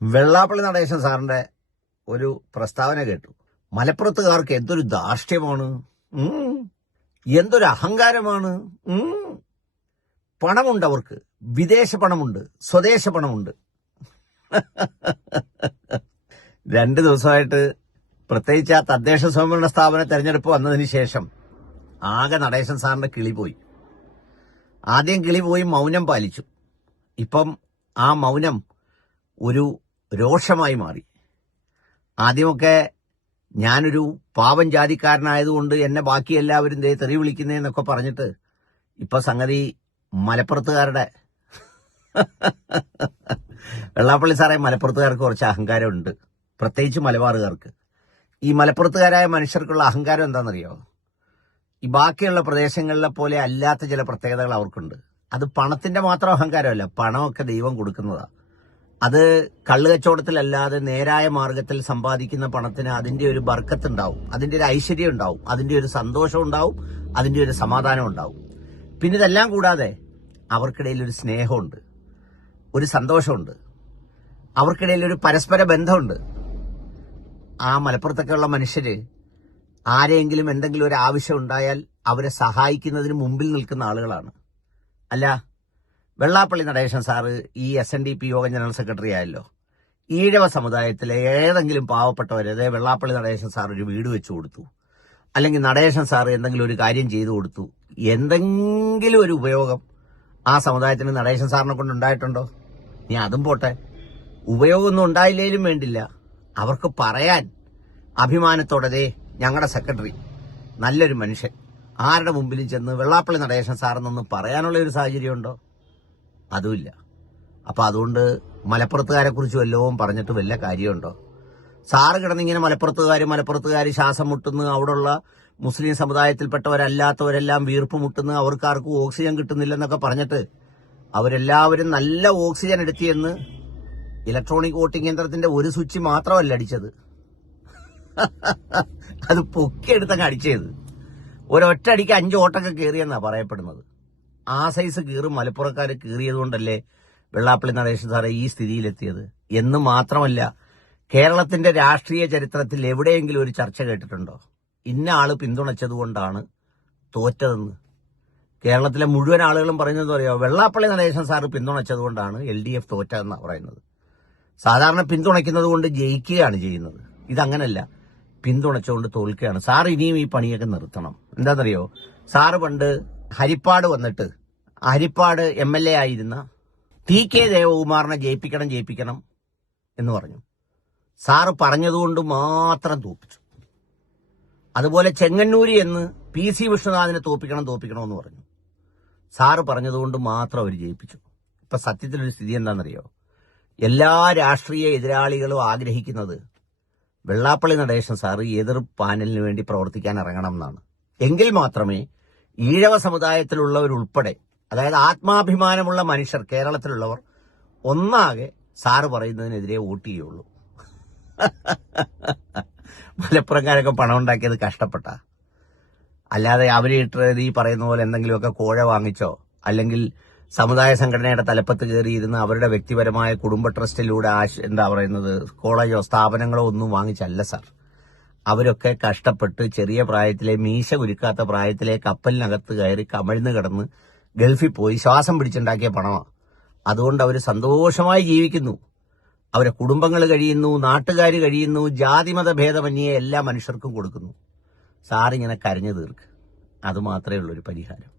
വെള്ളാപ്പള്ളി നടേശൻ സാറിന്റെ ഒരു പ്രസ്താവന കേട്ടു. മലപ്പുറത്തുകാർക്ക് എന്തൊരു ധാർഷ്ട്യമാണ്, എന്തൊരു അഹങ്കാരമാണ്. പണമുണ്ട് അവർക്ക്, വിദേശ പണമുണ്ട്, സ്വദേശ പണമുണ്ട്. 2 ദിവസമായിട്ട് പ്രത്യേകിച്ച് ആ തദ്ദേശ സ്വയംഭരണ സ്ഥാപന തെരഞ്ഞെടുപ്പ് വന്നതിന് ശേഷം ആകെ നടേശൻ സാറിന്റെ കിളി പോയി. ആദ്യം കിളി പോയി മൗനം പാലിച്ചു. ഇപ്പം ആ മൗനം ഒരു രോഷമായി മാറി. ആദ്യമൊക്കെ ഞാനൊരു പാവം ജാതിക്കാരനായതുകൊണ്ട് എന്നെ ബാക്കി എല്ലാവരും തെറി വിളിക്കുന്നതെന്നൊക്കെ പറഞ്ഞിട്ട് ഇപ്പൊ സംഗതി മലപ്പുറത്തുകാരുടെ വെള്ളാപ്പള്ളി സാറേ, മലപ്പുറത്തുകാർക്ക് കുറച്ച് അഹങ്കാരമുണ്ട്, പ്രത്യേകിച്ച് മലബാറുകാർക്ക്. ഈ മലപ്പുറത്തുകാരായ മനുഷ്യർക്കുള്ള അഹങ്കാരം എന്താണെന്നറിയോ? ഈ ബാക്കിയുള്ള പ്രദേശങ്ങളിലെ പോലെ അല്ലാത്ത ചില പ്രത്യേകതകൾ അവർക്കുണ്ട്. അത് പണത്തിന്റെ മാത്രം അഹങ്കാരമല്ല, പണമൊക്കെ ദൈവം കൊടുക്കുന്നതാ. അത് കള്ളുകച്ചവടത്തിലല്ലാതെ നേരായ മാർഗത്തിൽ സമ്പാദിക്കുന്ന പണത്തിന് അതിന്റെ ഒരു ബർക്കത്തുണ്ടാവും, അതിന്റെ ഒരു ഐശ്വര്യം ഉണ്ടാവും, അതിന്റെ ഒരു സന്തോഷം ഉണ്ടാവും, അതിന്റെ ഒരു സമാധാനം ഉണ്ടാവും. പിന്നെ ഇതെല്ലാം കൂടാതെ അവർക്കിടയിൽ ഒരു സ്നേഹമുണ്ട്, ഒരു സന്തോഷമുണ്ട്, അവർക്കിടയിൽ ഒരു പരസ്പര ബന്ധമുണ്ട്. ആ മലപ്പുറത്തൊക്കെയുള്ള മനുഷ്യര് ആരെങ്കിലും എന്തെങ്കിലും ഒരു ആവശ്യം ഉണ്ടായാൽ അവരെ സഹായിക്കുന്നതിന് മുമ്പിൽ നിൽക്കുന്ന ആളുകളാണ്. അല്ല, വെള്ളാപ്പള്ളി നടേശൻ സാറ് ഈ SNDP യോഗം ജനറൽ സെക്രട്ടറി ആയല്ലോ. ഈഴവ സമുദായത്തിലെ ഏതെങ്കിലും പാവപ്പെട്ടവരെ വെള്ളാപ്പള്ളി നടേശൻ സാർ ഒരു വീട് വെച്ചു കൊടുത്തു, അല്ലെങ്കിൽ നടേശൻ സാറ് എന്തെങ്കിലും ഒരു കാര്യം ചെയ്തു കൊടുത്തു, എന്തെങ്കിലും ഒരു ഉപയോഗം ആ സമുദായത്തിന് നടേശൻ സാറിനെ കൊണ്ട് ഉണ്ടായിട്ടുണ്ടോ? നീ അതും പോട്ടെ, ഉപയോഗമൊന്നും ഉണ്ടായില്ലേലും വേണ്ടില്ല, അവർക്ക് പറയാൻ അഭിമാനത്തോടെ ഞങ്ങളുടെ സെക്രട്ടറി നല്ലൊരു മനുഷ്യൻ, ആരുടെ മുമ്പിലും ചെന്ന് വെള്ളാപ്പള്ളി നടേശൻ സാറെന്നൊന്നും പറയാനുള്ള ഒരു സാഹചര്യം ഉണ്ടോ? അതുമില്ല. അപ്പൊ അതുകൊണ്ട് മലപ്പുറത്തുകാരെ കുറിച്ച് വല്ലതും പറഞ്ഞിട്ട് വല്ല കാര്യമുണ്ടോ? സാറ് കിടന്നിങ്ങനെ മലപ്പുറത്തുകാർ ശ്വാസം മുട്ടുന്നു, അവിടെയുള്ള മുസ്ലിം സമുദായത്തിൽപ്പെട്ടവരല്ലാത്തവരെല്ലാം വീർപ്പ് മുട്ടുന്നു, അവർക്കാർക്കും ഓക്സിജൻ കിട്ടുന്നില്ലെന്നൊക്കെ പറഞ്ഞിട്ട് അവരെല്ലാവരും നല്ല ഓക്സിജൻ എടുത്തിയെന്ന് ഇലക്ട്രോണിക് വോട്ടിംഗ് യന്ത്രത്തിന്റെ ഒരു സ്വിച്ച് മാത്രമല്ല അടിച്ചത്, അത് പൊക്കിയെടുത്തങ്ങ് അടിച്ചത്. ഒരൊറ്റ അടിക്ക് 5 ഓട്ടൊക്കെ കയറിയെന്നാ പറയപ്പെടുന്നത്. ആ സൈസ് കീറും മലപ്പുറക്കാര് കീറിയത് കൊണ്ടല്ലേ വെള്ളാപ്പള്ളി നടേശൻ സാറെ ഈ സ്ഥിതിയിലെത്തിയത്. എന്ന് മാത്രമല്ല, കേരളത്തിന്റെ രാഷ്ട്രീയ ചരിത്രത്തിൽ എവിടെയെങ്കിലും ഒരു ചർച്ച കേട്ടിട്ടുണ്ടോ ഇന്ന ആള് പിന്തുണച്ചത് കൊണ്ടാണ് തോറ്റതെന്ന്? കേരളത്തിലെ മുഴുവൻ ആളുകളും പറയുന്നത് അറിയോ? വെള്ളാപ്പള്ളി നടേശൻ സാറ് പിന്തുണച്ചത് കൊണ്ടാണ് LDF തോറ്റതെന്നാണ് പറയുന്നത്. സാധാരണ പിന്തുണയ്ക്കുന്നത് കൊണ്ട് ജയിക്കുകയാണ് ചെയ്യുന്നത്. ഇതങ്ങനല്ല, പിന്തുണച്ചുകൊണ്ട് തോൽക്കുകയാണ്. സാർ ഇനിയും ഈ പണിയൊക്കെ നിർത്തണം. എന്താണെന്നറിയോ? സാറ് പണ്ട് ഹരിപ്പാട് വന്നിട്ട് ഹരിപ്പാട് MLA ആയിരുന്ന TK ദേവകുമാറിനെ ജയിപ്പിക്കണം എന്ന് പറഞ്ഞു. സാറ് പറഞ്ഞതുകൊണ്ട് മാത്രം തോപ്പിച്ചു. അതുപോലെ ചെങ്ങന്നൂരി എന്ന് PC വിഷ്ണുനാഥിനെ തോപ്പിക്കണമെന്ന് പറഞ്ഞു. സാറ് പറഞ്ഞതുകൊണ്ട് മാത്രം അവർ ജയിപ്പിച്ചു. ഇപ്പൊ സത്യത്തിലൊരു സ്ഥിതി എന്താണെന്നറിയോ? എല്ലാ രാഷ്ട്രീയ എതിരാളികളും ആഗ്രഹിക്കുന്നത് വെള്ളാപ്പള്ളി നടേശൻ സാറ് എതിർ പാനലിന് വേണ്ടി പ്രവർത്തിക്കാൻ ഇറങ്ങണം എന്നാണ്. എങ്കിൽ മാത്രമേ ഈഴവ സമുദായത്തിലുള്ളവരുൾപ്പെടെ, അതായത് ആത്മാഭിമാനമുള്ള മനുഷ്യർ കേരളത്തിലുള്ളവർ ഒന്നാകെ സാറ് പറയുന്നതിനെതിരെ വോട്ട് ചെയ്യുള്ളൂ. മലപ്പുറംകാരൊക്കെ പണം ഉണ്ടാക്കിയത് കഷ്ടപ്പെട്ട, അല്ലാതെ അവരിട്ടത് ഈ പറയുന്ന പോലെ എന്തെങ്കിലുമൊക്കെ കോഴ വാങ്ങിച്ചോ അല്ലെങ്കിൽ സമുദായ സംഘടനയുടെ തലപ്പത്ത് കയറിയിരുന്ന് അവരുടെ വ്യക്തിപരമായ കുടുംബ ട്രസ്റ്റിലൂടെ കോളേജോ സ്ഥാപനങ്ങളോ ഒന്നും വാങ്ങിച്ചല്ല സാർ. അവരൊക്കെ കഷ്ടപ്പെട്ട് ചെറിയ പ്രായത്തിലെ മീശ കുരുക്കാത്ത പ്രായത്തിലെ കപ്പലിനകത്ത് കയറി കമഴ്ന്നു കിടന്ന് ഗൾഫിൽ പോയി ശ്വാസം പിടിച്ചുണ്ടാക്കിയ പണമാണ്. അതുകൊണ്ട് അവർ സന്തോഷമായി ജീവിക്കുന്നു, അവരെ കുടുംബങ്ങൾ കഴിയുന്നു, നാട്ടുകാർ കഴിയുന്നു, ജാതിമത ഭേദമന്യേ എല്ലാ മനുഷ്യർക്കും കൊടുക്കുന്നു. സാറിങ്ങനെ കരഞ്ഞു തീർക്ക്, അതുമാത്രമേ ഉള്ളൊരു പരിഹാരം.